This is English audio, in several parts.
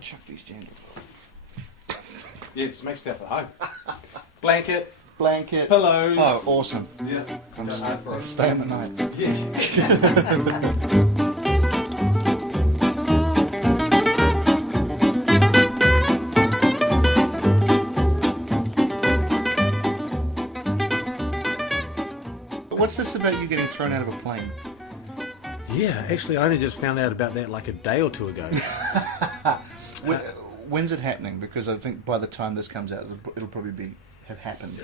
chuck these Django. Yeah, just make yourself at home. Blanket, pillows. Oh, awesome. Yeah. I'm just stay in the night. Yeah. What's this about you getting thrown out of a plane? Yeah, actually, I only just found out about that like a day or two ago. When's it happening? Because I think by the time this comes out, it'll probably have happened.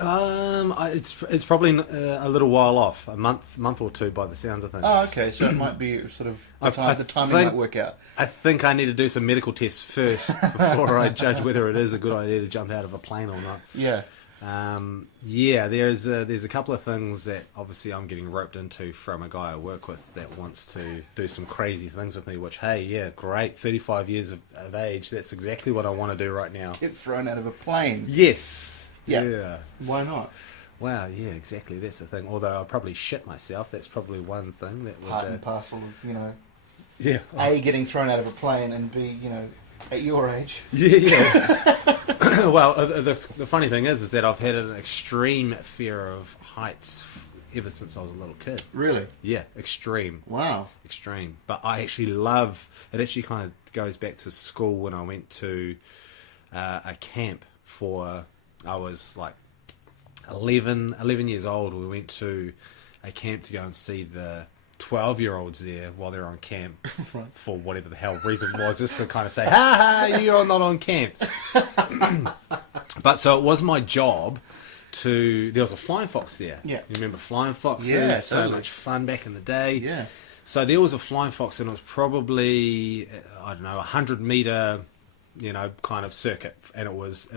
It's probably a little while off, a month or two by the sounds of things. Oh, okay. So it might be sort of the timing might work out. I think I need to do some medical tests first before I judge whether it is a good idea to jump out of a plane or not. Yeah. There's a couple of things that obviously I'm getting roped into from a guy I work with that wants to do some crazy things with me, which, hey, yeah, great, 35 years of age, that's exactly what I want to do right now. Get thrown out of a plane. Yes. Yeah. Why not? Wow, yeah, exactly, that's the thing. Although I'll probably shit myself, that's probably one thing that would... Part and parcel of, yeah. A, getting thrown out of a plane, and B, at your age. Yeah. Well, the funny thing is that I've had an extreme fear of heights ever since I was a little kid. Really? Yeah, extreme. Wow. Extreme. But I actually love... It actually kind of goes back to school when I went to a camp for... I was like 11 years old. We went to a camp to go and see the 12-year-olds there while they're on camp Right. for whatever the hell reason was, just to kind of say, ha ha, you're not on camp. But so it was my job to... There was a flying fox there. Yeah. You remember flying foxes? Yeah, so totally. much fun back in the day. Yeah. So there was a flying fox, and it was probably, I don't know, 100-meter, kind of circuit, and it was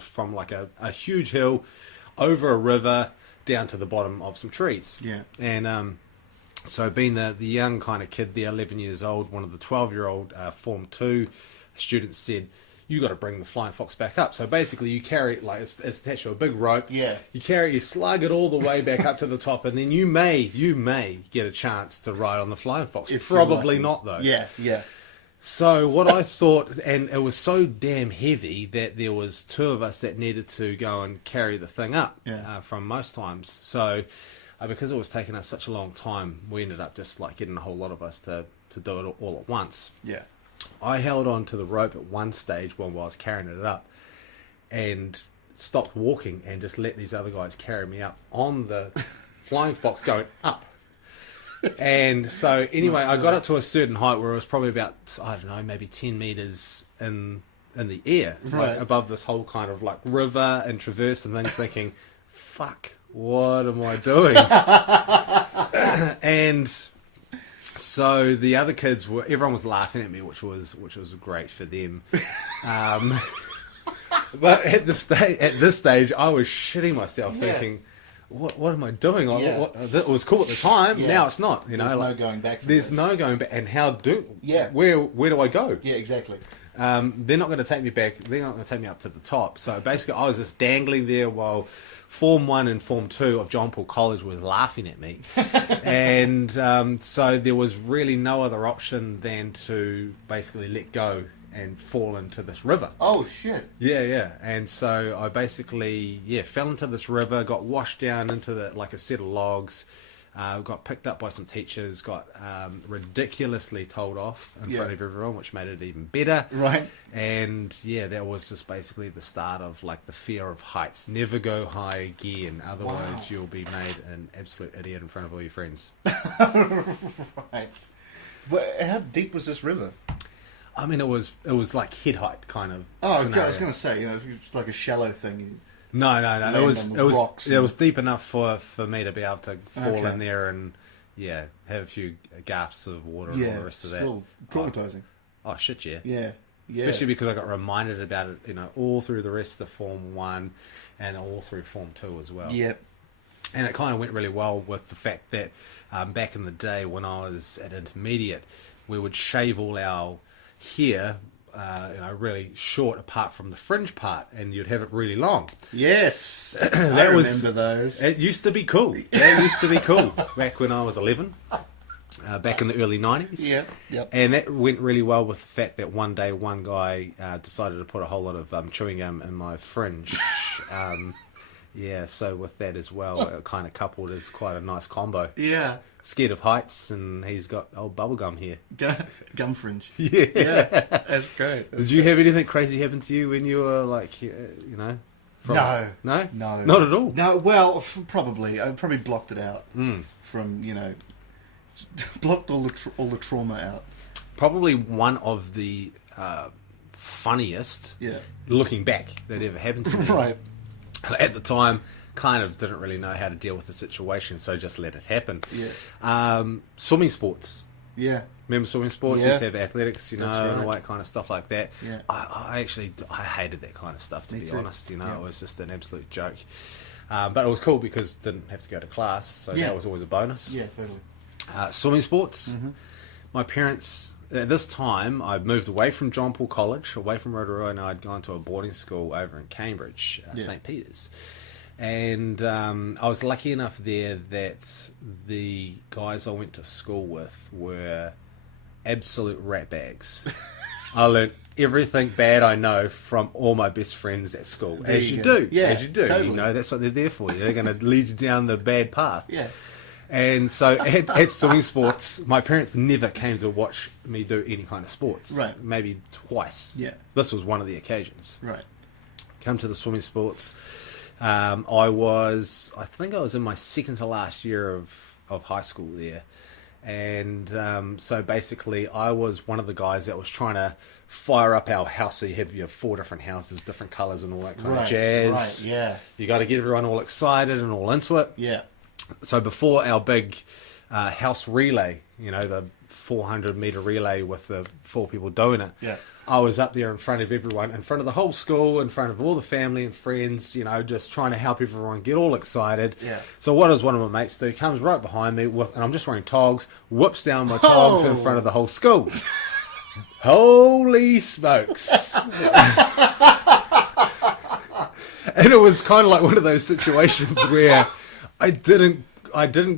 from like a huge hill over a river down to the bottom of some trees. Yeah. And so being the young kind of kid there, 11 years old, one of the 12-year-old Form 2 students said, you got to bring the flying fox back up. So basically you carry it, like it's attached to a big rope. Yeah. You slug it all the way back up to the top, and then you may get a chance to ride on the flying fox. If you're Probably lucky. not, though. Yeah. So what I thought, and it was so damn heavy that there was two of us that needed to go and carry the thing up from most times. So because it was taking us such a long time, we ended up just like getting a whole lot of us to do it all at once. Yeah. I held on to the rope at one stage while I was carrying it up and stopped walking and just let these other guys carry me up on the flying fox going up. And so anyway, I got up to a certain height where it was probably about, I don't know, maybe 10 meters in the air, Right. like above this whole kind of like river and traverse and things, thinking, fuck, what am I doing? And so the other kids everyone was laughing at me, which was great for them. But at this stage, I was shitting myself, thinking, what am I doing? It was cool at the time. Yeah. Now it's not. There's no going back. There's no going back. And Yeah. Where do I go? Yeah, exactly. They're not going to take me back. They're not going to take me up to the top. So basically, I was just dangling there while Form 1 and Form 2 of John Paul College was laughing at me. And so there was really no other option than to basically let go and fall into this river. Oh, shit. Yeah. And so I basically, fell into this river, got washed down into like a set of logs, got picked up by some teachers, got ridiculously told off in front of everyone, which made it even better. Right. And that was just basically the start of like the fear of heights. Never go high again, otherwise you'll be made an absolute idiot in front of all your friends. Right. But how deep was this river? I mean, it was like head height kind of. Oh, scenario. I was going to say, it's like a shallow thing. No. It was deep enough for me to be able to fall in there and have a few gasps of water and all the rest of that. Still traumatizing. Oh shit, yeah. Yeah. Especially because I got reminded about it, all through the rest of Form 1 and all through Form 2 as well. Yep. And it kind of went really well with the fact that back in the day when I was at intermediate, we would shave all our hair, really short apart from the fringe part, and you'd have it really long. Yes, I remember those. It used to be cool. That used to be cool back when I was 11. back in the early 90s. Yeah, yep. And that went really well with the fact that one day one guy decided to put a whole lot of chewing gum in my fringe. Yeah, so with that as well, it kind of coupled as quite a nice combo. Yeah. Scared of heights, and he's got old bubblegum here. Gum fringe. Yeah. Yeah, that's great. Did you have anything crazy happen to you when you were like, you know? No. No? No. Not at all? No, well, probably. I probably blocked it out from, blocked all the trauma out. Probably one of the funniest, looking back, that ever happened to me. Right. At the time, kind of didn't really know how to deal with the situation, so just let it happen. Yeah. Swimming sports. Yeah. Remember swimming sports? Yeah. You used to have athletics, That's and all right. that kind of stuff like that. Yeah. I hated that kind of stuff, to Me be too. honest. Yeah. It was just an absolute joke. But it was cool because didn't have to go to class, so that was always a bonus. Yeah, totally. Swimming sports. Mm-hmm. My parents, at this time, I'd moved away from John Paul College, away from Rotorua, and I'd gone to a boarding school over in Cambridge, St. Peter's. And I was lucky enough there that the guys I went to school with were absolute ratbags. I learned everything bad I know from all my best friends at school. There As you you go. do. Yeah, As you do. totally. You know, that's what they're there for. They're going to lead you down the bad path. Yeah. And so at swimming sports, my parents never came to watch me do any kind of sports. Right. Maybe twice. Yeah. This was one of the occasions. Right. Come to the swimming sports. I think I was in my second to last year of high school there. And so basically I was one of the guys that was trying to fire up our house. So you have your 4 different houses, different colours and all that kind of jazz. Right, yeah. You got to get everyone all excited and all into it. Yeah. So before our big house relay, the 400-metre relay with the 4 people doing it, I was up there in front of everyone, in front of the whole school, in front of all the family and friends, just trying to help everyone get all excited. Yeah. So what does one of my mates do? Comes right behind me, and I'm just wearing togs, whips down my togs in front of the whole school. Holy smokes. And it was kind of like one of those situations where I didn't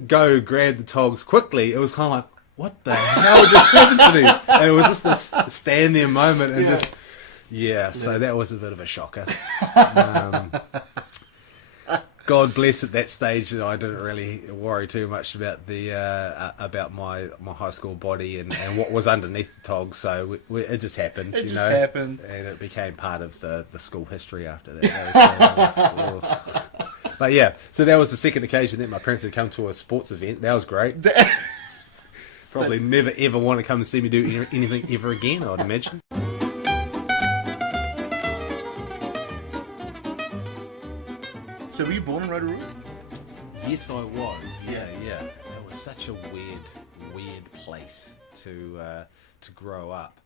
go grab the togs quickly. It was kind of like, what the hell just happened to me? And it was just this stand there moment and so that was a bit of a shocker. God bless at that stage that I didn't really worry too much about the about my high school body and what was underneath the togs. So it just happened. It just happened. And it became part of the school history after that. But yeah, so that was the second occasion that my parents had come to a sports event. That was great. Probably never ever want to come and see me do anything ever again, I'd imagine. So were you born in Rotorua? Yes, I was. Yeah. Yeah. It was such a weird place to grow up.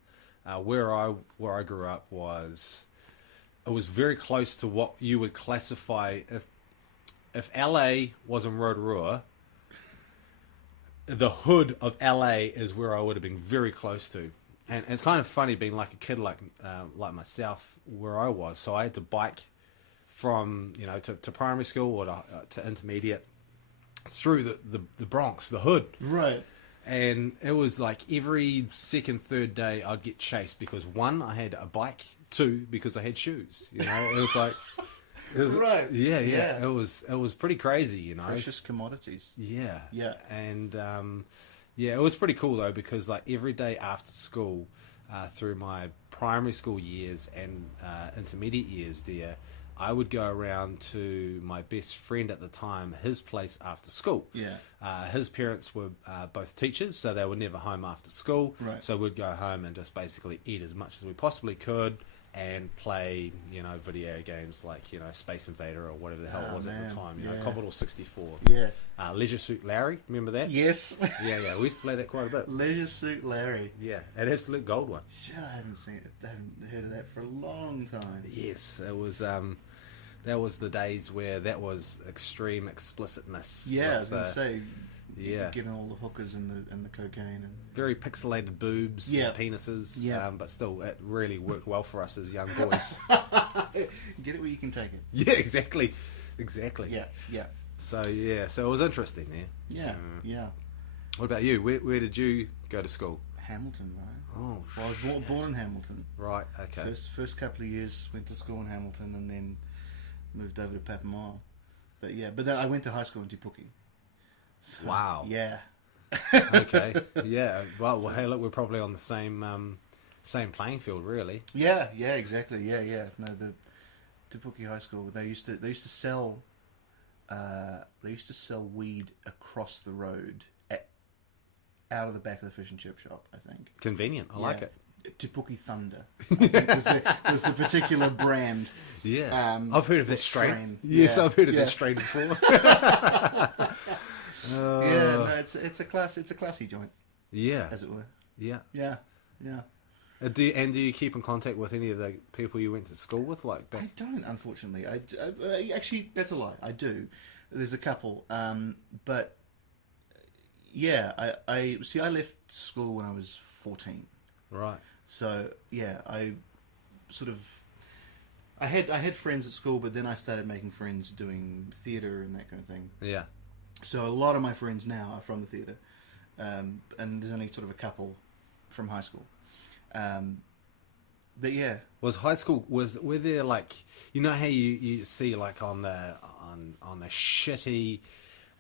Where I grew up was very close to what you would classify if LA was in Rotorua. The hood of LA is where I would have been very close to, and it's kind of funny being like a kid like myself where I was. So I had to bike from to primary school or to intermediate through the Bronx, the hood, Right. and it was like every second, third day I'd get chased because 1, I had a bike, 2, because I had shoes. It was like. It was, Right. Yeah. Yeah. It was pretty crazy, Precious commodities. Yeah. Yeah. And it was pretty cool though because like every day after school, through my primary school years and intermediate years there, I would go around to my best friend at the time, his place after school. Yeah. His parents were both teachers, so they were never home after school. Right. So we'd go home and just basically eat as much as we possibly could and play, video games like, Space Invader or whatever the hell it was at the time. Commodore 64. Yeah. Leisure Suit Larry, remember that? Yes. Yeah. We used to play that quite a bit. Leisure Suit Larry. Yeah, an absolute gold one. Shit, I haven't seen it. I haven't heard of that for a long time. Yes, it was. That was the days where that was extreme explicitness. Yeah, with, I was gonna say. Yeah. Getting all the hookers and the cocaine and very pixelated boobs Yeah. and penises. Yeah. But still, it really worked well for us as young boys. get it where you can take it. Yeah, exactly. Yeah. So it was interesting there. Yeah. Yeah. What about you? Where did you go to school? Hamilton, right? Oh, Well, I was born in Hamilton. right. Okay. First couple of years went to school in Hamilton, and then moved over to Papamoa. But then I went to high school in Te Puke. So, Wow. Yeah. Okay. Yeah. Well, hey, look, we're probably on the same playing field, really. Yeah, exactly. Yeah. No, the Te Puke High School. They used to sell weed across the road out of the back of the fish and chip shop. I think. Convenient. I like it. Te Puke Thunder I think was the particular brand. Yeah. I've heard of that strain. Yes, Yeah, I've heard of yeah. that strain before. Yeah, no, it's a classy joint, Yeah. as it were. Yeah. Yeah. Do you keep in contact with any of the people you went to school with? Like back? I don't, unfortunately. I actually, that's a lie. I do. There's a couple, but yeah, I left school when I was 14. Right. So yeah, I had friends at school, but then I started making friends doing theatre and that kind of thing. Yeah. So a lot of my friends now are from the theatre, and there's only sort of a couple from high school. But yeah, Was high school were there like, you know how you see like on the shitty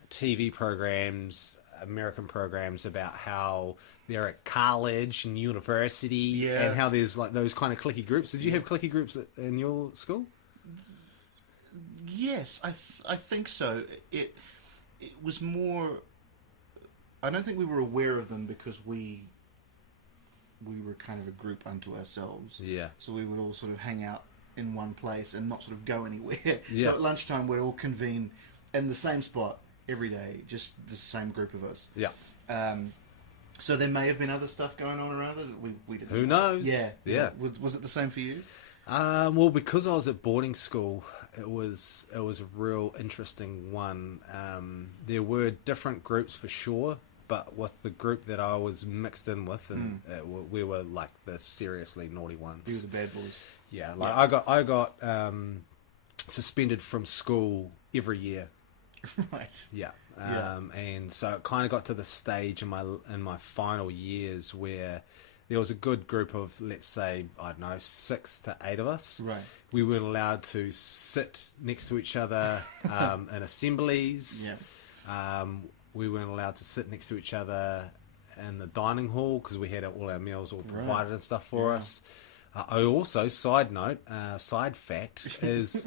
TV programs, American programs about how they're at college and university, and how there's like those kind of cliquey groups. Did you have cliquey groups in your school? yes, I think so. It was more. I don't think we were aware of them because we were kind of a group unto ourselves. Yeah. So we would all sort of hang out in one place and not sort of go anywhere. Yeah. So at lunchtime we'd all convene in the same spot every day, just the same group of us. Yeah. So there may have been other stuff going on around us that we didn't Who know. knows? Yeah. Was it the same for you? Well, because I was at boarding school, it was a real interesting one. There were different groups for sure, but with the group that I was mixed in with, and we were like the seriously naughty ones. You were the bad boys. Yeah, like I got suspended from school every year. Right. Yeah. And so it kind of got to the stage in my final years where there was a good group of, let's say, I don't know, 6 to 8 of us. Right. We weren't allowed to sit next to each other in assemblies. Yeah. We weren't allowed to sit next to each other in the dining hall because we had all our meals all provided and stuff for us. I also, side fact, is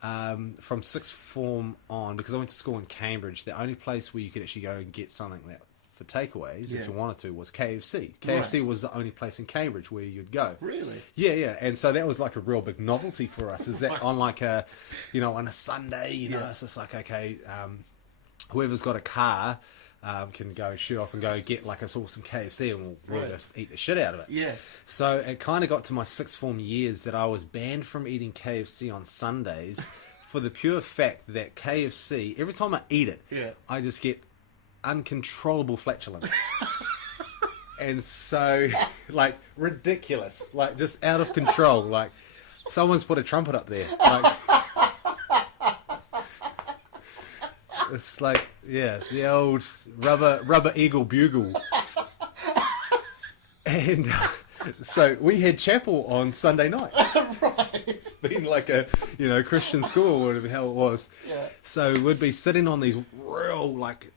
from sixth form on, because I went to school in Cambridge, the only place where you could actually go and get something that for takeaways, if you wanted to, was KFC. KFC was the only place in Cambridge where you'd go. Really? Yeah. And so that was like a real big novelty for us. Is that on like a, on a Sunday, it's just like, okay, whoever's got a car can go shoot off and go get like us all some KFC and we'll just eat the shit out of it. Yeah. So it kind of got to my sixth form years that I was banned from eating KFC on Sundays for the pure fact that KFC, every time I eat it, I just get uncontrollable flatulence. And so, like, ridiculous. Like, just out of control. Like, someone's put a trumpet up there. Like, it's like, the old rubber eagle bugle. And so we had chapel on Sunday nights. Right. Being like a, Christian school or whatever the hell it was. Yeah. So we'd be sitting on these real, like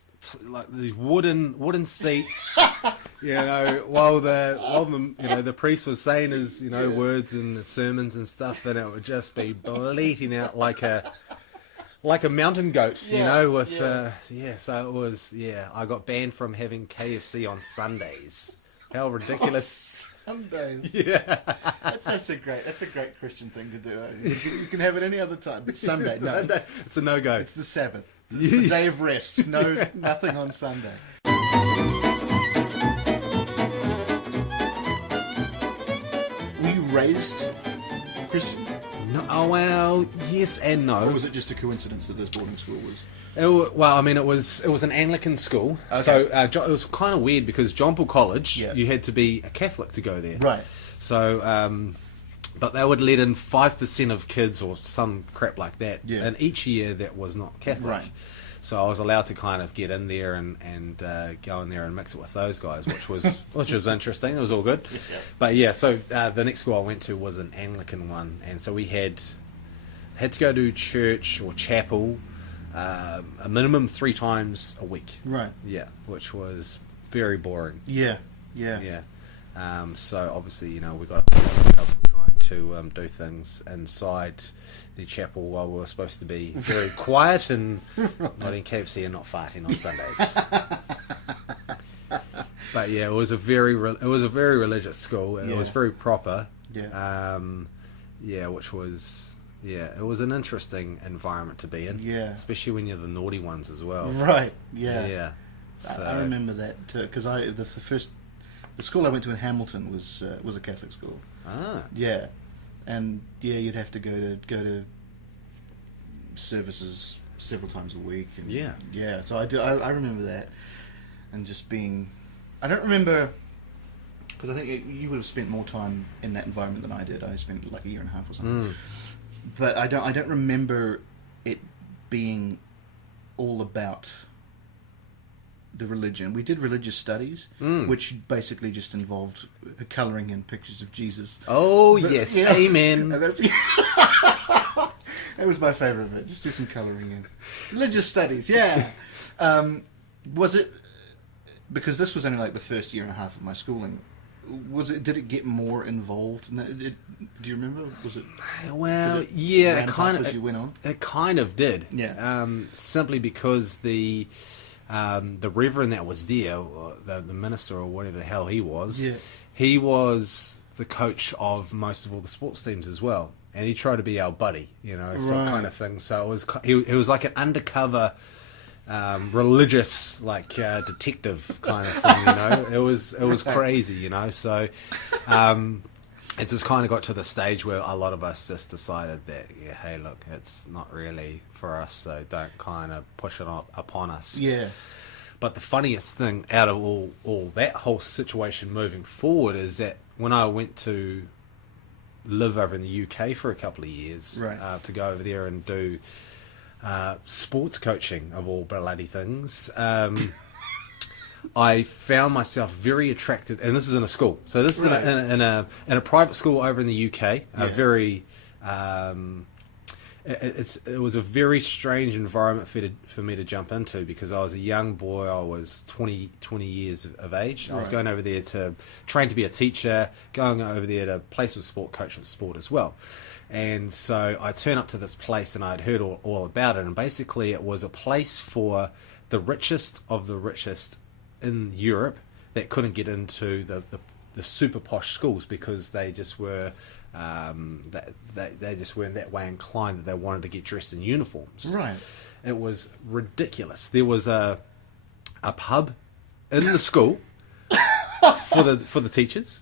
these wooden seats, while the priest was saying his, words and sermons and stuff, and it would just be bleating out like a mountain goat, so it was, I got banned from having KFC on Sundays. How ridiculous. Sundays. Yeah. That's a great Christian thing to do. You can have it any other time, but Sunday, no. Sunday, it's a no-go. It's the Sabbath. It's the day of rest. No, nothing on Sunday. Were you raised Christian? No, oh, well, yes and no. Or was it just a coincidence that this boarding school was? It was an Anglican school, so it was kind of weird because John Paul College, you had to be a Catholic to go there. Right. So, but they would let in 5% of kids or some crap like that, in each year that was not Catholic. Right. So I was allowed to kind of get in there and go in there and mix it with those guys, which was interesting. It was all good. Yeah. But yeah, so the next school I went to was an Anglican one, and so we had to go to church or chapel a minimum 3 times a week. Right. Yeah, which was very boring. Yeah. So obviously, we got trying to do things inside the chapel while we were supposed to be very quiet and not in KFC and not farting on Sundays. But yeah, it was a very religious school. And It was very proper. Yeah. Which was it was an interesting environment to be in. Yeah. Especially when you're the naughty ones as well. Right. Yeah. Yeah. So, I remember that because the school I went to in Hamilton was a Catholic school. Ah. Yeah, and you'd have to go to services several times a week. And yeah. So I remember that, and just being. I don't remember because I think you would have spent more time in that environment than I did. I spent like a year and a half or something. But I don't remember it being all about the religion. We did religious studies, which basically just involved colouring in pictures of Jesus. Oh, yes, amen. That was my favourite bit. Just do some colouring in religious studies. Yeah. Was it because this was only like the first year and a half of my schooling? Did it get more involved in that? Do you remember? Was it? Well, it kind of as you went on. It kind of did. Yeah. Simply because the reverend that was there, or the minister or whatever the hell he was, he was the coach of most of all the sports teams as well, and he tried to be our buddy, some kind of thing. So it was like an undercover religious detective kind of thing. It was crazy, So it just kind of got to the stage where a lot of us just decided that hey, look, it's not really for us, so don't kind of push it upon us. Yeah. But the funniest thing out of all that whole situation moving forward is that when I went to live over in the UK for a couple of years, to go over there and do sports coaching of all bloody things, I found myself very attracted, and this is in a school. So this is in a private school over in the UK. A very it was a very strange environment for me to jump into because I was a young boy. I was 20 years of age. I was going over there to train to be a teacher, going over there to play some sport, coach some sport as well. And so I turned up to this place and I'd heard all about it. And basically it was a place for the richest of the richest in Europe that couldn't get into the super posh schools because they just were they just weren't that way inclined that they wanted to get dressed in uniforms. Right. It was ridiculous. There was a pub in the school for the teachers.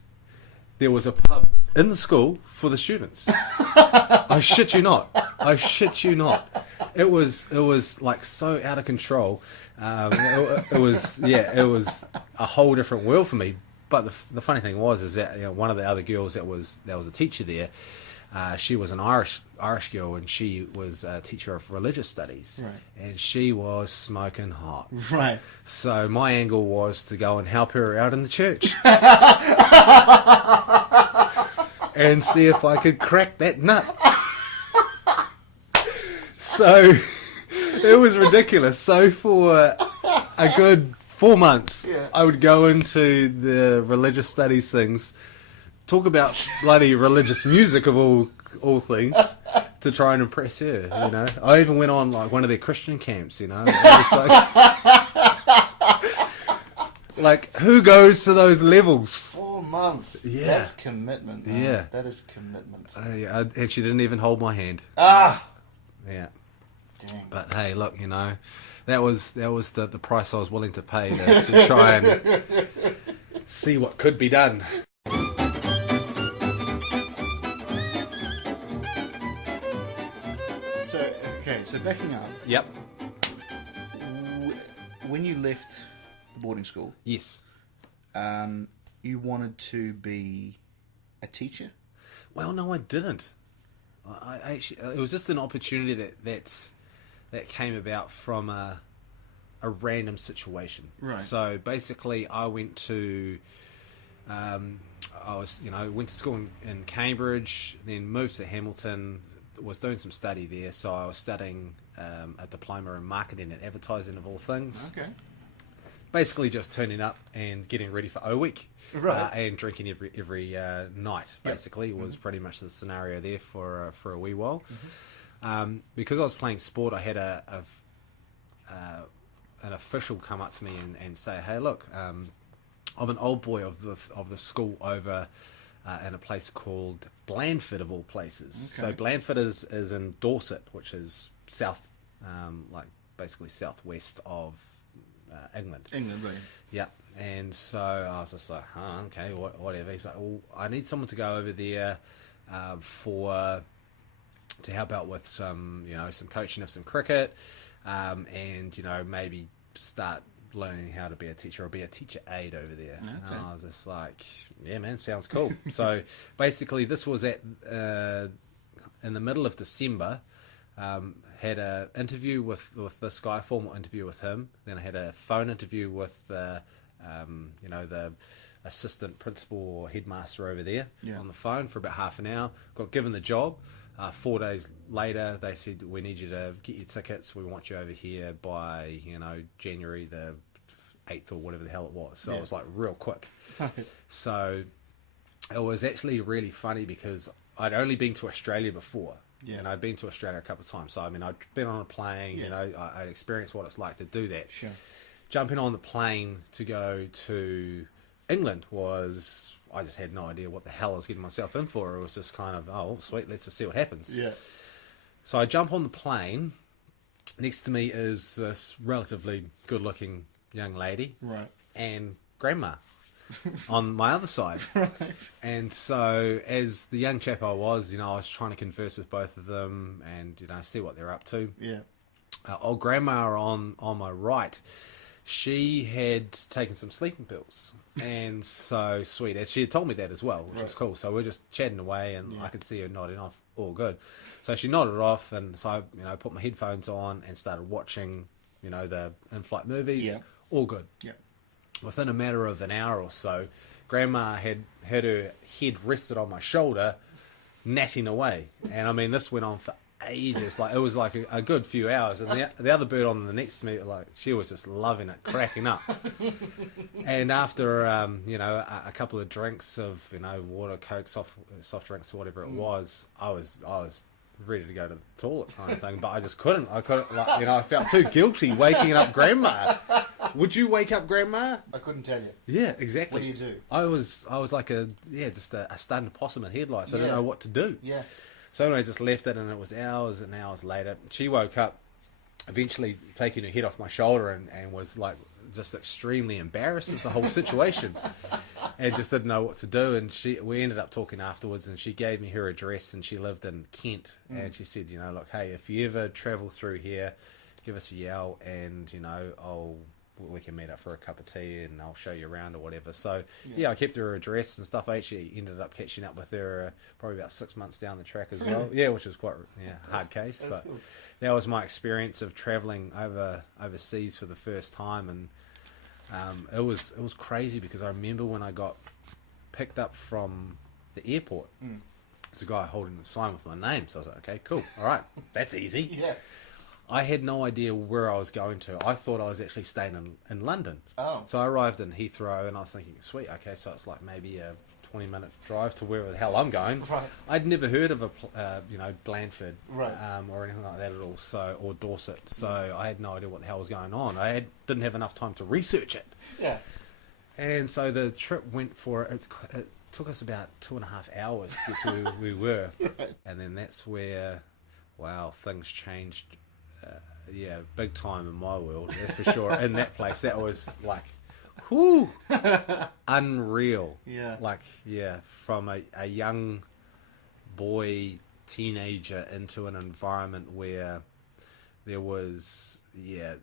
There was a pub in the school for the students. I shit you not. It was like so out of control. It was a whole different world for me. But the funny thing is that one of the other girls that was a teacher there, she was an Irish girl, and she was a teacher of religious studies, and she was smoking hot. Right. So my angle was to go and help her out in the church, and see if I could crack that nut. So it was ridiculous. So for a good 4 months, I would go into the religious studies things, talk about bloody religious music of all things, to try and impress her. I even went on like one of their Christian camps. It was like who goes to those levels? 4 months. Yeah, that's commitment. Man. Yeah, that is commitment. And she didn't even hold my hand. Ah. Yeah. Dang. But hey, look, that was the price I was willing to pay to try and see what could be done. So backing up. Yep. When you left the boarding school, yes, you wanted to be a teacher? Well, no, I didn't. I actually, it was just an opportunity that came about from a random situation. Right. So basically, I went to, went to school in Cambridge, then moved to Hamilton, was doing some study there. So I was studying a diploma in marketing and advertising of all things. Okay. Basically, just turning up and getting ready for O Week, Right. and drinking every night. Basically, was pretty much the scenario there for a wee while. Because I was playing sport, I had an official come up to me and say, "Hey, look, I'm an old boy of the school over in a place called Blandford, of all places." Okay. So Blandford is in Dorset, which is south, basically southwest of England. England, right. Yeah, and so I was just like, okay, whatever. He's like, well, I need someone to go over there to help out with some coaching of some cricket, and maybe start learning how to be a teacher or be a teacher aide over there. Okay. And I was just like, yeah, man, sounds cool. So basically, this was in the middle of December. Had an interview with this guy, formal interview with him. Then I had a phone interview with the assistant principal or headmaster over there on the phone for about half an hour. Got given the job. 4 days later, they said, "We need you to get your tickets. We want you over here by January the 8th or whatever the hell it was." So it was like real quick. So it was actually really funny because I'd only been to Australia before. Yeah. And I'd been to Australia a couple of times. So, I mean, I'd been on a plane, I'd experienced what it's like to do that. Sure. Jumping on the plane to go to England was, I just had no idea what the hell I was getting myself in for. It was just kind of, oh, sweet, let's just see what happens. Yeah. So I jump on the plane. Next to me is this relatively good-looking young lady. Right. And grandma. On my other side. Right. And so as the young chap I was, I was trying to converse with both of them and, see what they're up to. Yeah. Old grandma on my right, she had taken some sleeping pills. And so sweet, as she had told me that as well, which was cool. So we're just chatting away and I could see her nodding off, all good. So she nodded off and so I, put my headphones on and started watching, the in-flight movies. Yeah. All good. Yeah. Within a matter of an hour or so, Grandma had her head rested on my shoulder, natting away. And I mean, this went on for ages. Like it was like a good few hours. And the other bird on the next to me, like she was just loving it, cracking up. And after a couple of drinks of water, Coke, soft drinks, or whatever it was, I was ready to go to the toilet kind of thing. But I just couldn't. I felt too guilty waking up Grandma. Would you wake up Grandma? I couldn't tell you. Yeah, exactly. What do you do? I was like just a stunned possum in headlights. I didn't know what to do. Yeah. So anyway, I just left it, and it was hours and hours later. She woke up, eventually taking her head off my shoulder, and was like just extremely embarrassed of the whole situation, and just didn't know what to do. And we ended up talking afterwards, and she gave me her address, and she lived in Kent, and she said, look, hey, if you ever travel through here, give us a yell, and we can meet up for a cup of tea and I'll show you around or whatever. So I kept her address and stuff. I actually ended up catching up with her probably about 6 months down the track as well. Yeah, which was quite hard case. But cool. That was my experience of travelling overseas for the first time, and it was crazy because I remember when I got picked up from the airport. There's a guy holding the sign with my name, so I was like, okay, cool, all right, that's easy. Yeah. I had no idea where I was going to. I thought I was actually staying in London. Oh. So I arrived in Heathrow and I was thinking, sweet, okay, so it's like maybe a 20-minute drive to wherever the hell I'm going. Right. I'd never heard of Blandford, right. or anything like that at all, or Dorset. So I had no idea what the hell was going on. Didn't have enough time to research it. Yeah. And so the trip went for it took us about 2.5 hours to get to where we were. Right. And then that's where, wow, things changed. Big time in my world, that's for sure. In that place, that was like, whoo, unreal. Yeah. Like, from a young boy, teenager into an environment where there was, it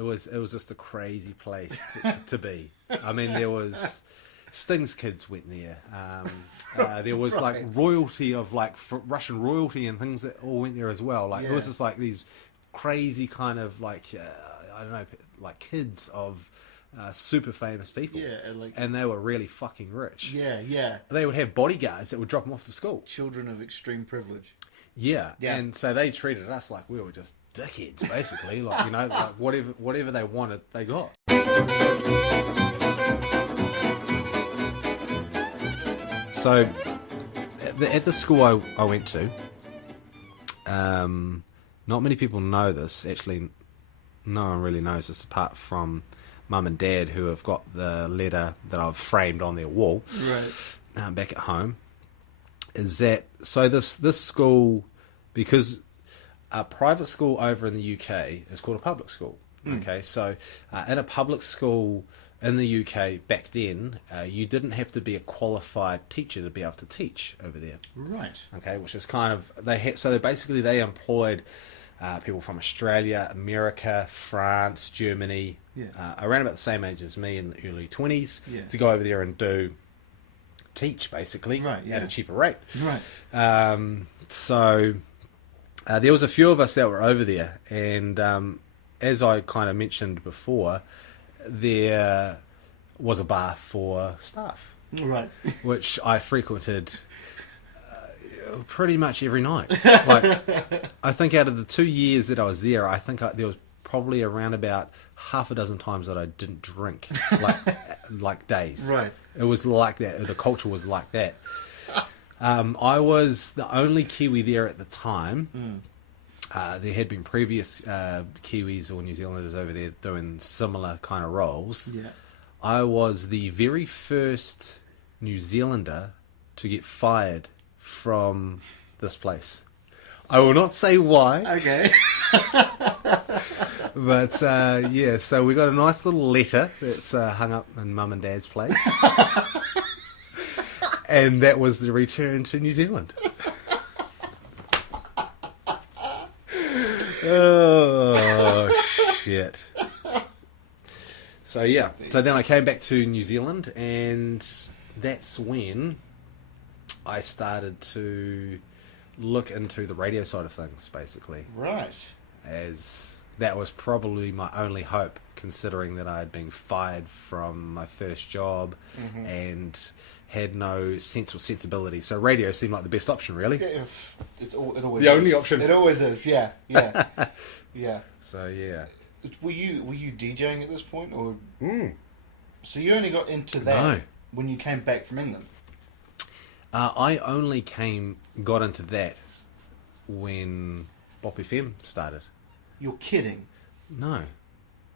was just a crazy place to be. I mean, there was Sting's kids went there. There was like royalty of like Russian royalty and things that all went there as well. Like it was just like these crazy kind of like I don't know, like kids of super famous people. Yeah, and they were really fucking rich. yeah. They would have bodyguards that would drop them off to school. Children of extreme privilege. Yeah, and so they treated us like we were just dickheads, basically. Like, you know, like whatever they wanted, they got. So, at the school I went to, not many people know this. Actually, no one really knows this apart from Mum and Dad, who have got the letter that I've framed on their wall, Right. Back at home. Is that so? This school, because a private school over in the UK is called a public school. Okay, so in a public school in the UK back then, you didn't have to be a qualified teacher to be able to teach over there. Right. Okay, which is kind of they employed people from Australia, America, France, Germany, around about the same age as me in the early 20s, to go over there and teach basically at a cheaper rate. Right. So there was a few of us that were over there, and as I kind of mentioned before, there was a bar for staff, Right. which I frequented pretty much every night. Like, I think out of the 2 years that I was there, there was probably around about half a dozen times that I didn't drink, like days. Right. It was like that. The culture was like that. I was the only Kiwi there at the time. There had been previous Kiwis or New Zealanders over there doing similar kind of roles. Yeah. I was the very first New Zealander to get fired from this place. I will not say why. Okay. But so we got a nice little letter that's hung up in Mum and Dad's place. And that was the return to New Zealand. Oh, shit. So then I came back to New Zealand, and that's when I started to look into the radio side of things, basically. Right. As that was probably my only hope, considering that I had been fired from my first job and had no sense or sensibility. So radio seemed like the best option, really. Yeah, it always The is. only option. It always is. Yeah. Yeah. So yeah. Were you DJing at this point, or? So you only got into that No. when you came back from England. I only got into that when Bop FM started. You're kidding. No.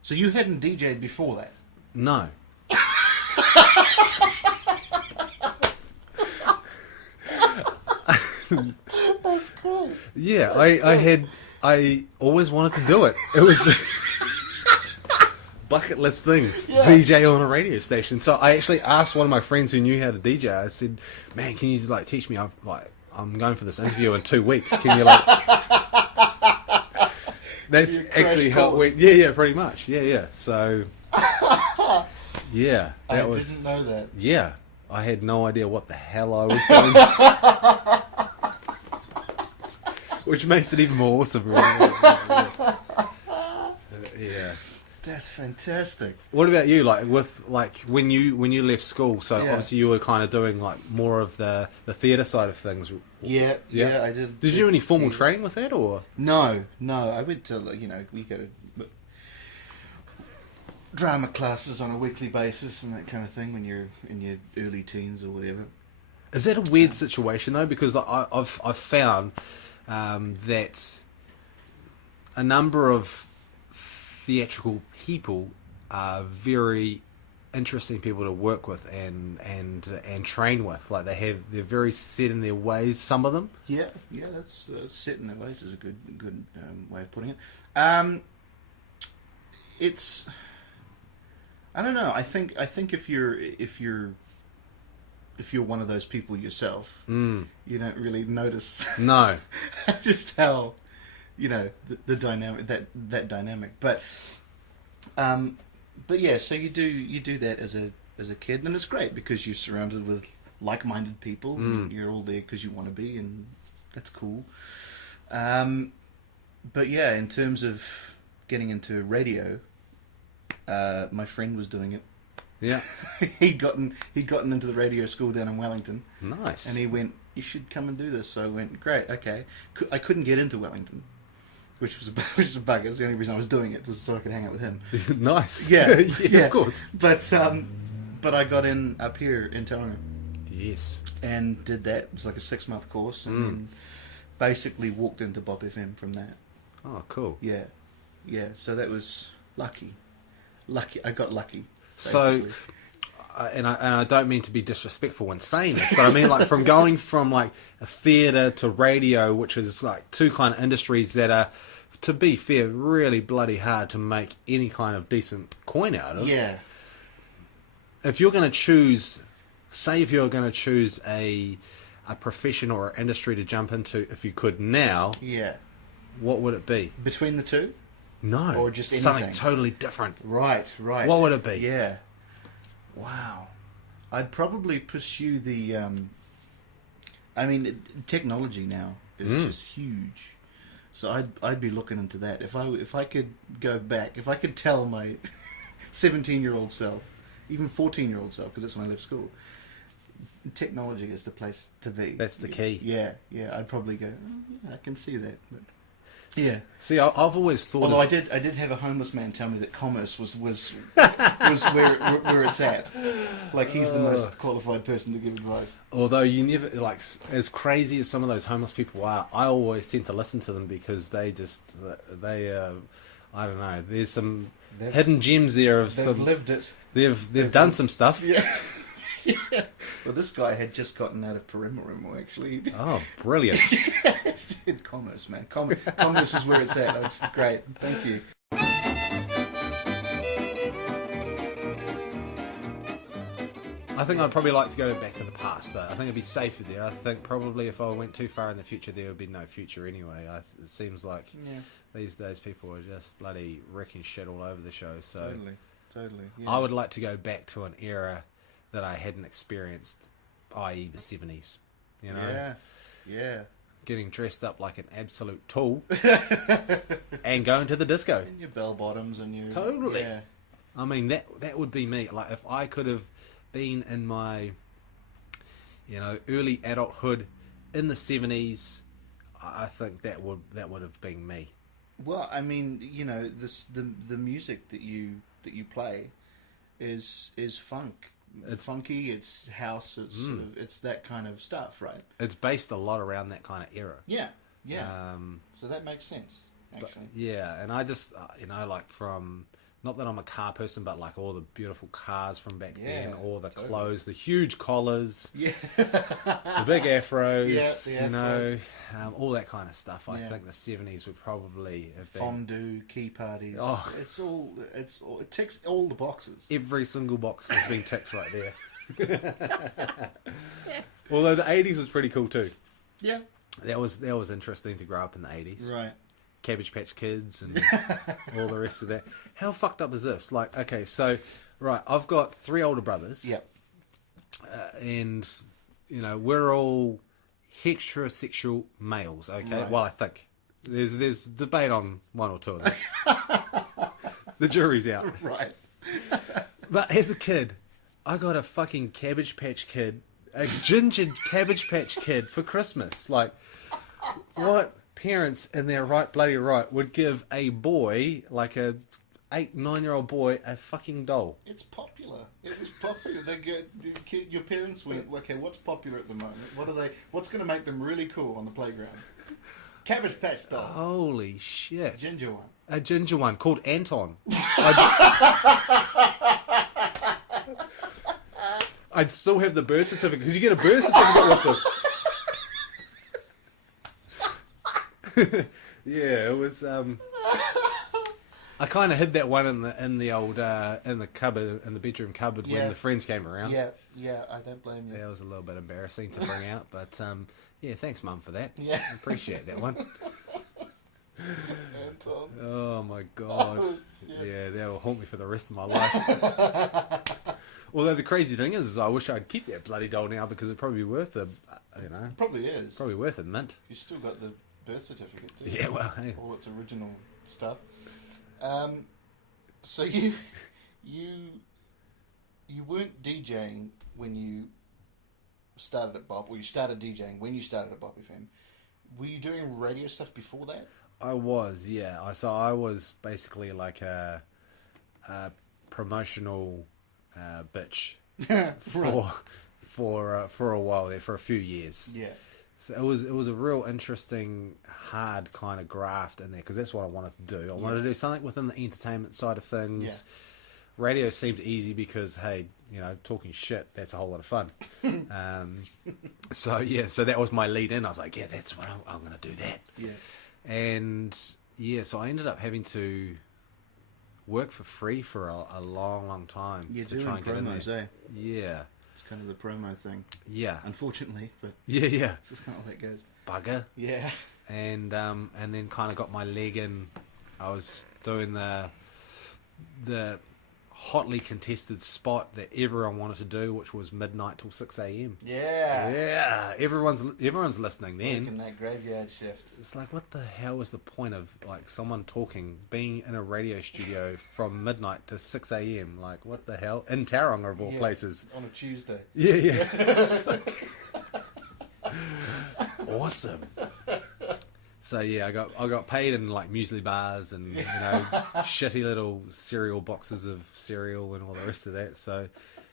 So you hadn't DJ'd before that? No. That's great. Yeah, I always wanted to do it. It was bucket list things. Yeah. DJ on a radio station. So I actually asked one of my friends who knew how to DJ. I said, "Man, can you teach me? I'm going for this interview in 2 weeks. Can you That's actually how it went. Yeah, pretty much. Yeah. So yeah, I didn't know that. Yeah, I had no idea what the hell I was doing. Which makes it even more awesome. Yeah. That's fantastic. What about you? When you left school, so obviously you were kind of doing more of the theatre side of things. Yeah, I did. Did you do any formal training with that, or? No. I went to we go to drama classes on a weekly basis and that kind of thing when you're in your early teens or whatever. Is that a weird situation though? Because I've found that a number of theatrical people are very interesting people to work with and train with. Like they're very set in their ways. Some of them. Yeah, that's set in their ways is a good way of putting it. It's I don't know. I think if you're one of those people yourself, you don't really notice. No, just how the dynamic that dynamic. But yeah. So you do that as a kid, and it's great because you're surrounded with like-minded people. You're all there because you want to be, and that's cool. But yeah, in terms of getting into radio, my friend was doing it. Yeah. he'd gotten into the radio school down in Wellington. Nice. And he went, "You should come and do this." So I went, "Great, okay." I couldn't get into Wellington, which was a bugger. It's the only reason I was doing it was so I could hang out with him. Nice. Yeah, yeah, of course. But I got in up here in Tauranga. Yes. And did that. It was like a 6-month course, and then basically walked into Bob FM from that. Oh, cool. Yeah, yeah. So that was lucky. I got lucky. So, and I don't mean to be disrespectful when saying this, but I mean like from going from like a theatre to radio, which is like two kind of industries that are, to be fair, really bloody hard to make any kind of decent coin out of. Yeah. If you're going to choose, say if you're going to choose a profession or an industry to jump into, if you could now, yeah, what would it be? Between the two? No, or just something anything? totally different. Right. What would it be? Yeah. Wow. I'd probably pursue the. I mean, technology now is just huge, so I'd be looking into that. If I could go back, if I could tell my 17-year-old self, even 14-year-old self, because that's when I left school, technology is the place to be. That's the key. Yeah. I'd probably go. "Oh, yeah, I can see that." But yeah. See, I've always thought. Although I did have a homeless man tell me that commerce was where it's at. Like he's the most qualified person to give advice. Although you never, like, as crazy as some of those homeless people are, I always tend to listen to them because they I don't know. There's some hidden gems there of They've some. lived it. They've done some stuff. Yeah. Yeah. Well, this guy had just gotten out of Perimerum, actually. Oh, brilliant! It's commerce, man. Commerce is where it's at. That's great. Thank you. I think I'd probably like to go back to the past, though. I think it'd be safer there. I think probably if I went too far in the future, there would be no future anyway. It seems like these days people are just bloody wrecking shit all over the show. So Totally. Yeah. I would like to go back to an era that I hadn't experienced, i.e. the 70s. You know? Yeah. Getting dressed up like an absolute tool and going to the disco. And your bell bottoms and your... Totally. Yeah. I mean, that would be me. Like, if I could have been in my, early adulthood in the 70s, I think that would have been me. Well, I mean, the music that you play is funk. It's funky. It's house. It's it's that kind of stuff, right? It's based a lot around that kind of era. Yeah. So that makes sense, actually. And I just like from. Not that I'm a car person, but like all the beautiful cars from back then, all the clothes, the huge collars, the big afros, all that kind of stuff. I think the 70s would probably have been... Fondue, key parties. Oh. It ticks all the boxes. Every single box has been ticked right there. Although the 80s was pretty cool too. Yeah. That was interesting to grow up in the 80s. Right. Cabbage Patch Kids and all the rest of that. How fucked up is this? Like, okay, so, right, I've got 3 older brothers. Yep. And, we're all heterosexual males, okay? Right. Well, I think. There's debate on one or two of them. The jury's out. Right. But as a kid, I got a fucking Cabbage Patch Kid, a ginger Cabbage Patch Kid for Christmas. Like, what parents in their right bloody right would give a boy, like a 8-9-year-old boy, a fucking doll? It's popular. It was popular. Your parents went, okay, what's popular at the moment? What's going to make them really cool on the playground? Cabbage Patch doll. Holy shit. Ginger one. A ginger one called Anton. I'd still have the birth certificate, because you get a birth certificate with them. Yeah, it was. I kind of hid that one in the old in the cupboard, in the bedroom cupboard, when the friends came around. Yeah, I don't blame you. Yeah, it was a little bit embarrassing to bring out, but yeah, thanks, Mum, for that. Yeah, I appreciate that one. Anton. Oh my god. Oh, yeah, that will haunt me for the rest of my life. Although the crazy thing is I wish I'd keep that bloody doll now, because it'd probably be worth Probably is. Probably worth a mint. You still got the birth certificate too. Yeah, well, hey. All its original stuff. So you you weren't DJing when you started at Bop, or you started DJing when you started at Bop FM. Were you doing radio stuff before that? I was, yeah. So I was basically like a promotional bitch for a while there, for a few years. Yeah. So it was a real interesting, hard kind of graft in there, because that's what I wanted to do. I wanted to do something within the entertainment side of things. Yeah. Radio seemed easy because, hey, talking shit, that's a whole lot of fun. So that was my lead in. I was like, yeah, that's what I'm going to do that. Yeah. And so I ended up having to work for free for a long, long time. You're to doing try and get in promos, there. eh? Yeah. It's kind of the promo thing. Yeah. Unfortunately, but yeah. It's just kind of how it goes. Bugger. Yeah. And then kind of got my leg in. I was doing the hotly contested spot that everyone wanted to do, which was midnight till 6 a.m. Yeah. Everyone's listening then. Working that graveyard shift. It's like, what the hell is the point of like someone being in a radio studio from midnight to 6 a.m. Like, what the hell? In Tauranga of all places. On a Tuesday. Yeah. Awesome. So yeah, I got paid in like muesli bars and shitty little cereal boxes of cereal and all the rest of that. So,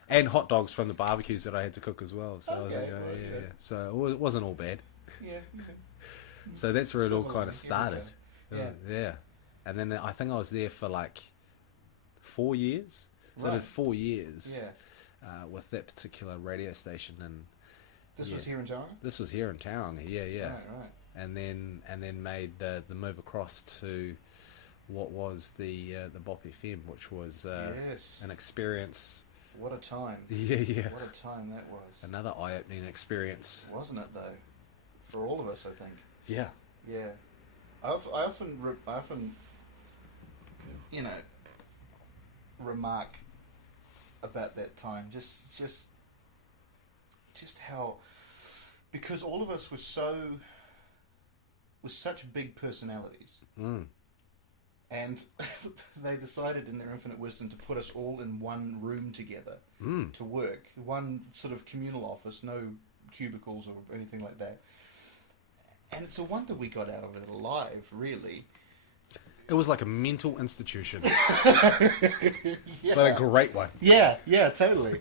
and hot dogs from the barbecues that I had to cook as well. So Okay, So it wasn't all bad. Yeah. So that's where it all kind of started. Yeah. And then I think I was there for like 4 years. So I did 4 years. Yeah. With that particular radio station, and this was here in Tauranga? This was here in Tauranga. Yeah. Right. And then made the move across to what was the Bop FM, which was an experience. What a time! Yeah. What a time that was. Another eye-opening experience, wasn't it though? For all of us, I think. Yeah. Yeah. I often remark about that time. Just how, because all of us were such big personalities, and they decided in their infinite wisdom to put us all in one room together to work, one sort of communal office, no cubicles or anything like that. And it's a wonder we got out of it alive, really. It was like a mental institution, Yeah. but a great one. Yeah, totally.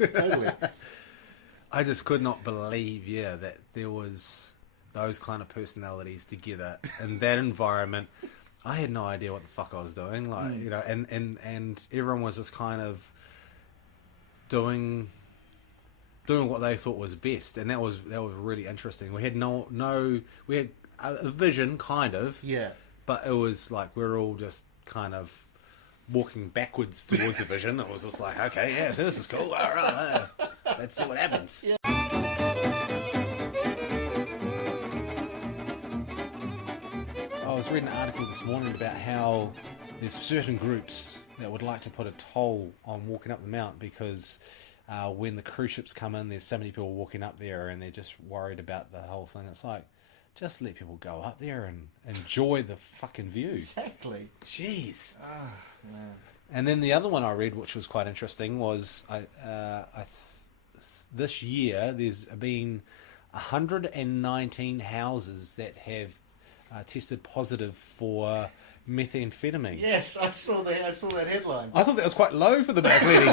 I just could not believe, that there was those kind of personalities together in that environment. I had no idea what the fuck I was doing, like and everyone was just kind of doing what they thought was best, and that was really interesting. We had we had a vision, kind of, but it was like we were all just kind of walking backwards towards the vision. It was just like, okay, yeah, this is cool. All right, let's see what happens. Yeah. I was reading an article this morning about how there's certain groups that would like to put a toll on walking up the mount because when the cruise ships come in, there's so many people walking up there and they're just worried about the whole thing. It's like, just let people go up there and enjoy the fucking view. Exactly. Jeez. Ah, man. And then the other one I read, which was quite interesting, was this year there's been 119 houses that have tested positive for methamphetamine. Yes, I saw that headline. I thought that was quite low for the back lady.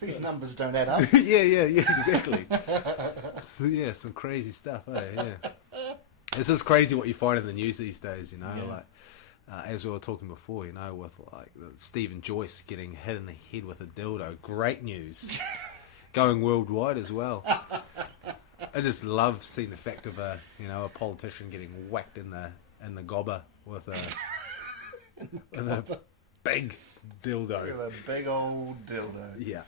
These numbers don't add up. yeah, exactly. So, some crazy stuff, yeah. It's just crazy what you find in the news these days, like as we were talking before, with like Stephen Joyce getting hit in the head with a dildo. Great news. Going worldwide as well. I just love seeing the fact of a politician getting whacked in the gobber with a big dildo. With a big old dildo. Yeah.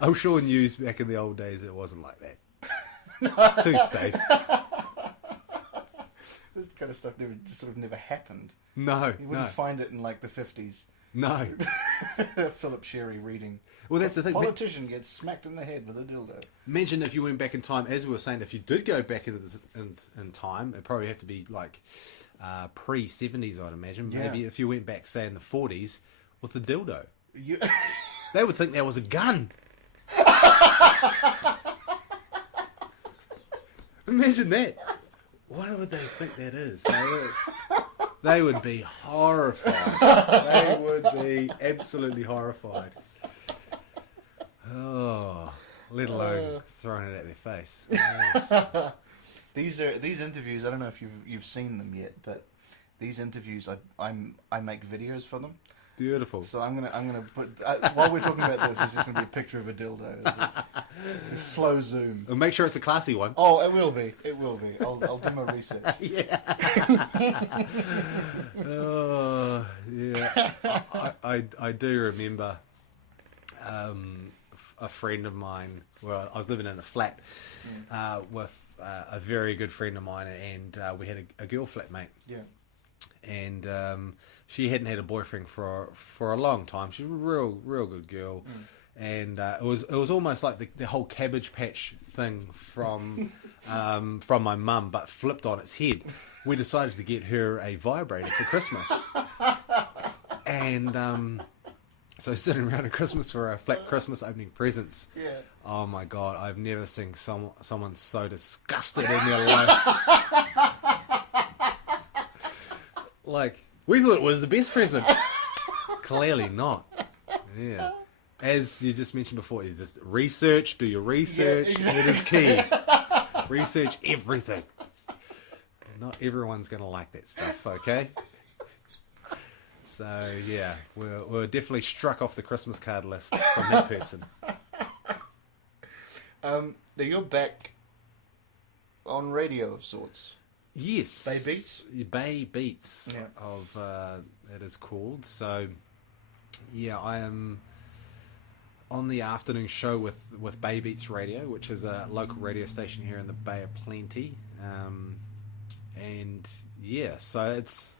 I'm sure news back in the old days it wasn't like that. Too safe. This kind of stuff never happened. No, you wouldn't find it in like the 50s. No. Philip Sherry reading. Well, that's the thing. Politician gets smacked in the head with a dildo. Imagine if you went back in time, as we were saying, if you did go back in time, it'd probably have to be like pre-70s, I'd imagine. Yeah. Maybe if you went back, say, in the 40s, with the dildo. You... They would think that was a gun. Imagine that. What would they think that is? They would be horrified. They would be absolutely horrified. Oh, let alone throwing it at their face. Yes. These interviews. I don't know if you've seen them yet, but these interviews, I make videos for them. Beautiful. So I'm gonna put while we're talking about this, it's just gonna be a picture of a dildo. A slow zoom. And make sure it's a classy one. Oh, it will be. It will be. I'll do my research. Yeah. Oh, yeah. I do remember a friend of mine. Well, I was living in a flat with a very good friend of mine, and we had a girl flatmate. Yeah. And she hadn't had a boyfriend for a long time. She's a real good girl, and it was almost like the whole Cabbage Patch thing from my mum, but flipped on its head. We decided to get her a vibrator for Christmas, and so sitting around at Christmas for a flat Christmas opening presents. Yeah. Oh my God, I've never seen someone so disgusted in their life. Like, we thought it was the best present. Clearly not. Yeah. As you just mentioned before, you just research, do your research. Yeah, exactly. It is key. Research everything. Not everyone's going to like that stuff, okay? So, yeah, we're definitely struck off the Christmas card list from that person. Now you're back on radio of sorts. Yes. Bay Beats? Bay Beats Yeah. of it is called. So yeah, I am on the afternoon show with Bay Beats Radio, which is a local radio station here in the Bay of Plenty. And yeah, so it's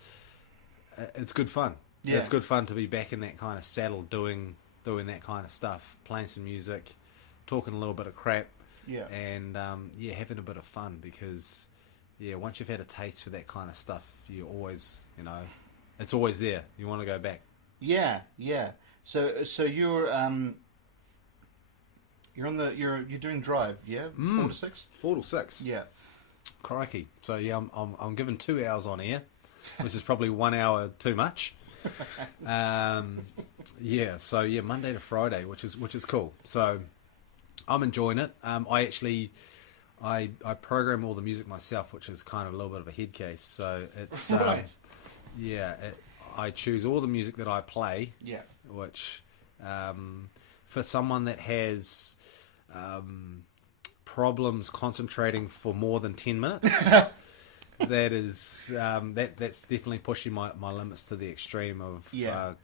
good fun. Yeah. It's good fun to be back in that kind of saddle doing that kind of stuff, playing some music, talking a little bit of crap. Yeah. And yeah, having a bit of fun, because yeah, once you've had a taste for that kind of stuff, you always, it's always there. You want to go back. Yeah, yeah. So you're you're doing drive, yeah? 4 to 6? 4 to 6. Yeah. Crikey. So yeah, I'm given 2 hours on air, which is probably 1 hour too much. Yeah. So yeah, Monday to Friday, which is cool. So I'm enjoying it. I program all the music myself, which is kind of a little bit of a head case. So it's Right. yeah, I choose all the music that I play. Yeah. Which for someone that has problems concentrating for more than 10 minutes, that is that's definitely pushing my limits to the extreme of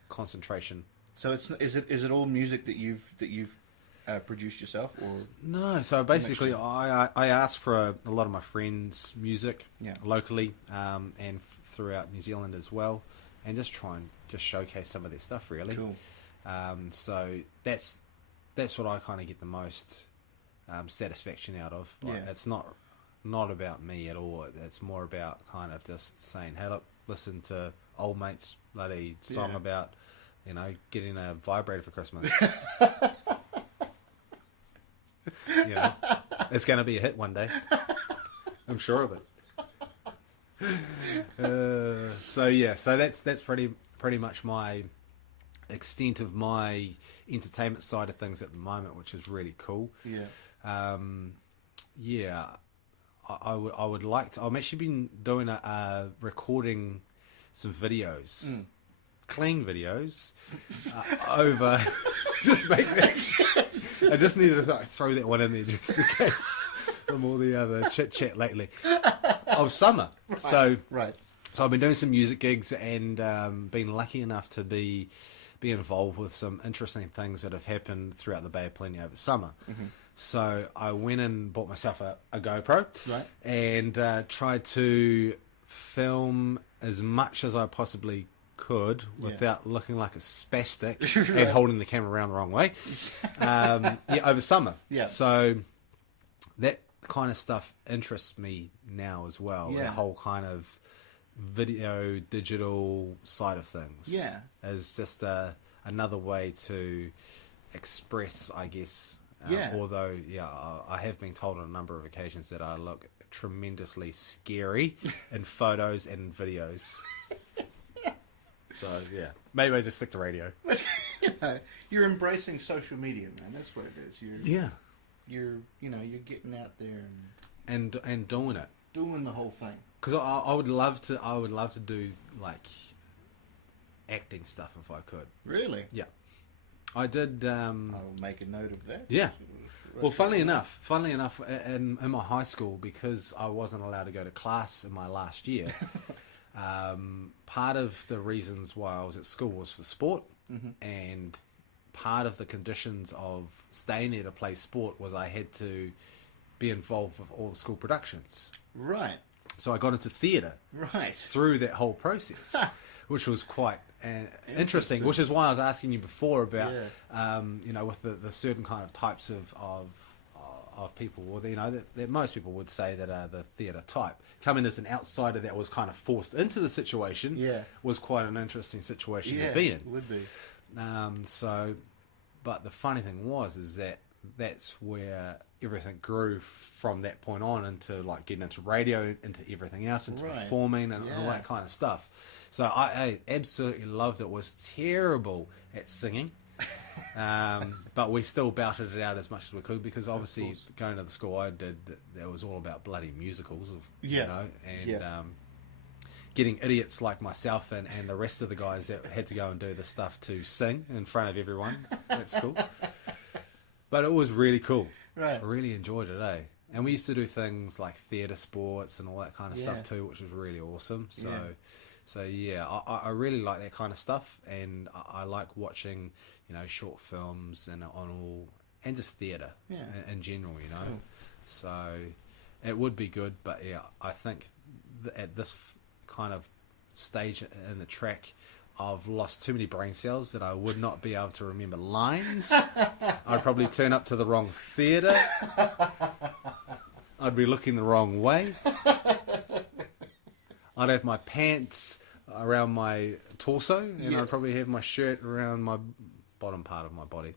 concentration. So is it all music that you've produced yourself, or no? So basically, I ask for a lot of my friends' music locally and throughout New Zealand as well, and just try and just showcase some of their stuff, really. Cool. So that's what I kind of get the most satisfaction out of. Like, it's not about me at all. It's more about kind of just saying, hey, look, listen to old mate's bloody song about getting a vibrator for Christmas. It's going to be a hit one day. I'm sure of it. So that's pretty much my extent of my entertainment side of things at the moment, which is really cool. I would like to. I've actually been doing recording some videos, clean videos, over. Just make that. I just needed to throw that one in there just in case from all the other chit chat lately of summer. Right. So I've been doing some music gigs and been lucky enough to be involved with some interesting things that have happened throughout the Bay of Plenty over summer. Mm-hmm. So I went and bought myself a GoPro, right, and tried to film as much as I possibly could without looking like a spastic and holding the camera around the wrong way. Over summer. Yeah. So that kind of stuff interests me now as well. Yeah. The whole kind of video, digital side of things. Yeah. As just another way to express, I guess. Yeah. Although, I have been told on a number of occasions that I look tremendously scary in photos and videos. So, yeah. Maybe I just stick to radio. You're embracing social media, man. That's what it is. You're getting out there and doing it. Doing the whole thing. Because I would love to do, like, acting stuff if I could. Really? Yeah. I did... I'll make a note of that. Yeah. Well, funnily enough, in my high school, because I wasn't allowed to go to class in my last year, part of the reasons why I was at school was for sport, and part of the conditions of staying there to play sport was I had to be involved with all the school productions. Right. So I got into theatre through that whole process, which was quite interesting. Which is why I was asking you before about, with the certain kind of types of people, or that most people would say that are the theatre type. Coming as an outsider that was kind of forced into the situation, was quite an interesting situation to be in. It would be. But the funny thing is that that's where everything grew from that point on into like getting into radio, into everything else, into performing and all that kind of stuff. So I absolutely loved it. Was terrible at singing, but we still belted it out as much as we could, because obviously going to the school I did, that was all about bloody musicals, getting idiots like myself and the rest of the guys that had to go and do the stuff to sing in front of everyone at school. But it was really cool. Right. I really enjoyed it, eh? And we used to do things like theatre sports and all that kind of stuff too, which was really awesome. So I really like that kind of stuff, and I like watching, short films and and just theatre in general, Cool. So it would be good, but I think at this kind of stage in the track, I've lost too many brain cells that I would not be able to remember lines. I'd probably turn up to the wrong theatre. I'd be looking the wrong way. I'd have my pants around my torso, and I'd probably have my shirt around my bottom part of my body.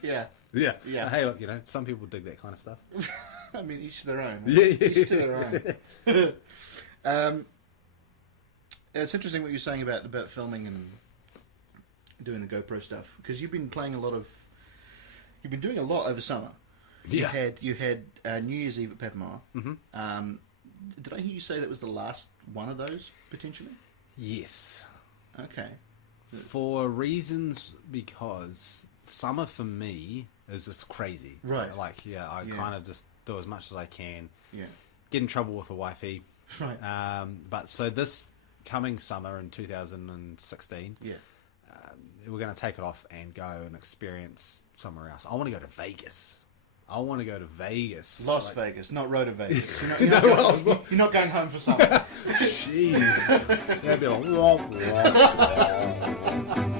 Yeah. Hey, look, some people dig that kind of stuff. I mean, each to their own. Right? Each to their own. It's interesting what you're saying about filming and doing the GoPro stuff, because you've been doing a lot over summer. Yeah. You had New Year's Eve at Papamoa. Did I hear you say that was the last one of those potentially? Yes. Okay. For reasons, because summer for me is just crazy. Right. Like, I kind of just do as much as I can. Yeah. Get in trouble with the wifey. Right. But so this coming summer in 2016, we're going to take it off and go and experience somewhere else. I want to go to Vegas. Las Vegas, not Roto Vegas. You're not going home for summer. Jeez. That'd be like...